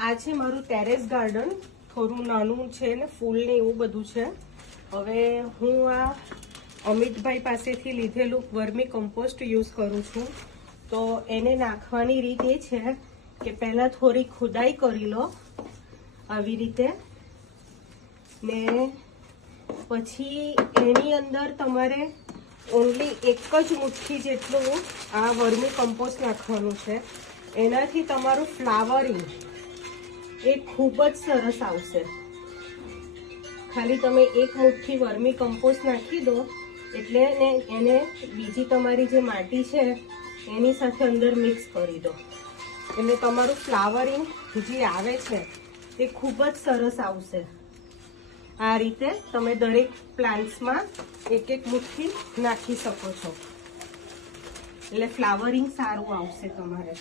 આ છે મારું ટેરેસ ગાર્ડન, થોડું નાનું છે ને ફૂલ ને એવું બધું છે. હવે હું આ અમિતભાઈ પાસેથી લીધેલું વર્મી કમ્પોસ્ટ યુઝ કરું છું. તો એને નાખવાની રીત એ છે કે પહેલા થોડી ખુદાઈ કરી લો આવી રીતે, ને પછી એની અંદર તમારે ઓનલી એક જ મુઠ્ઠી જેટલું આ વર્મી કમ્પોસ્ટ નાખવાનું છે. એનાથી તમારું ફ્લાવરિંગ એ ખૂબ જ સરસ આવશે. ખાલી તમે એક મુઠ્ઠી વર્મી કમ્પોસ્ટ નાખી દો એટલે એને બીજી તમારી જે માટી છે એની સાથે અંદર મિક્સ કરી દો એટલે તમારું ફ્લાવરિંગ જે આવે છે એ ખૂબ જ સરસ આવશે. આ રીતે તમે દરેક પ્લાન્ટ્સમાં એક એક મુઠ્ઠી નાખી શકો છો એટલે ફ્લાવરિંગ સારું આવશે તમારે.